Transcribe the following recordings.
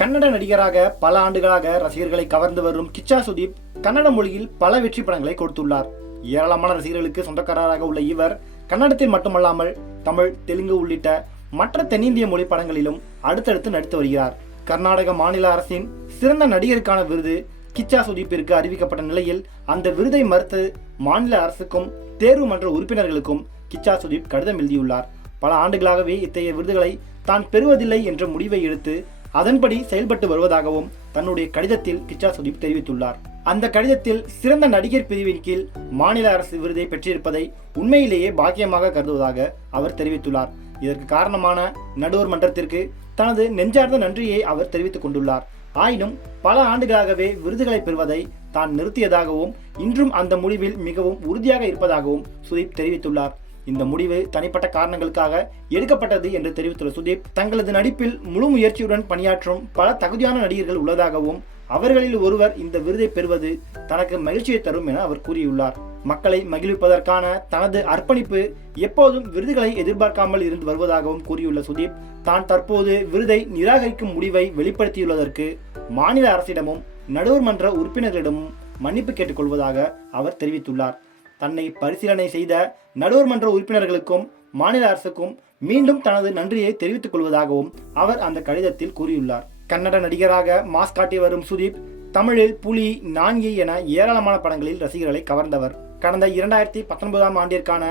கன்னட நடிகராக பல ஆண்டுகளாக ரசிகர்களை கவர்ந்து வரும் கிச்சா சுதீப் கன்னட மொழியில் பல வெற்றி படங்களை கொடுத்துள்ளார். ஏராளமான ரசிகர்களுக்கு சொந்தக்காரராக உள்ள இவர் கன்னடத்தில் மட்டுமல்லாமல் தமிழ், தெலுங்கு உள்ளிட்ட மற்ற தென்னிந்திய மொழி படங்களிலும் அடுத்தடுத்து நடித்து வருகிறார். கர்நாடக மாநில அரசின் சிறந்த நடிகருக்கான விருது கிச்சா சுதீப்பிற்கு அறிவிக்கப்பட்ட நிலையில் அந்த விருதை மறுத்து மாநில அரசுக்கும் தேர்வு மன்ற உறுப்பினர்களுக்கும் கிச்சா சுதீப் கடிதம் எழுதியுள்ளார். பல ஆண்டுகளாகவே இத்தகைய விருதுகளை தான் பெறுவதில்லை என்ற முடிவை எடுத்து அதன்படி செயல்பட்டு வருவதாகவும் தன்னுடைய கடிதத்தில் கிச்சா சுதீப் தெரிவித்துள்ளார். அந்த கடிதத்தில் சிறந்த நடிகர் பிரிவின் கீழ் மாநில அரசு விருதை பெற்றிருப்பதை உண்மையிலேயே பாக்கியமாக கருதுவதாக அவர் தெரிவித்துள்ளார். இதற்கு காரணமான நடுவர் மன்றத்திற்கு தனது நெஞ்சார்ந்த நன்றியை அவர் தெரிவித்துக் கொண்டுள்ளார். ஆயினும் பல ஆண்டுகளாகவே விருதுகளை பெறுவதை தான் நிறுத்தியதாகவும் இன்றும் அந்த முடிவில் மிகவும் உறுதியாக இருப்பதாகவும் சுதீப் தெரிவித்துள்ளார். இந்த முடிவு தனிப்பட்ட காரணங்களுக்காக எடுக்கப்பட்டது என்று தெரிவித்துள்ள சுதீப், தங்களது நடிப்பில் முழு முயற்சியுடன் பணியாற்றும் பல தகுதியான நடிகர்கள் உள்ளதாகவும் அவர்களில் ஒருவர் இந்த விருதை பெறுவது தனக்கு மகிழ்ச்சியை தரும் என அவர் கூறியுள்ளார். மக்களை மகிழ்விப்பதற்கான தனது அர்ப்பணிப்பு எப்போதும் விருதுகளை எதிர்பார்க்காமல் இருந்து வருவதாகவும் கூறியுள்ள சுதீப், தான் தற்போது விருதை நிராகரிக்கும் முடிவை வெளிப்படுத்தியுள்ளதற்கு மாநில அரசிடமும் நடுவர் மன்ற உறுப்பினர்களிடமும் மன்னிப்பு கேட்டுக்கொள்வதாக அவர் தெரிவித்துள்ளார். தன்னை பரிசீலனை செய்த நடுவர் மன்ற உறுப்பினர்களுக்கும் மாநில அரசுக்கும் மீண்டும் தனது நன்றியை தெரிவித்துக் கொள்வதாகவும் அவர் அந்த கடிதத்தில் கூறியுள்ளார். கன்னட நடிகராக மாஸ் காட்டி வரும் சுதீப் தமிழில் புலி, நான்கி என ஏராளமான படங்களில் ரசிகர்களை கவர்ந்தவர். கடந்த 2019 ஆண்டிற்கான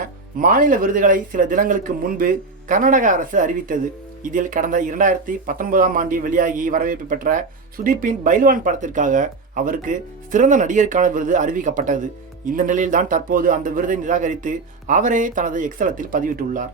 மாநில விருதுகளை சில தினங்களுக்கு முன்பு கர்நாடக அரசு அறிவித்தது. இதில் கடந்த 2019 ஆண்டில் வெளியாகி வரவேற்பு பெற்ற சுதீப்பின் பைல்வான் படத்திற்காக அவருக்கு சிறந்த நடிகருக்கான விருது அறிவிக்கப்பட்டது. இந்த நிலையில்தான் தற்போது அந்த விருதை நிராகரித்து அவரே தனது எக்ஸ் தளத்தில் பதிவிட்டுள்ளார்.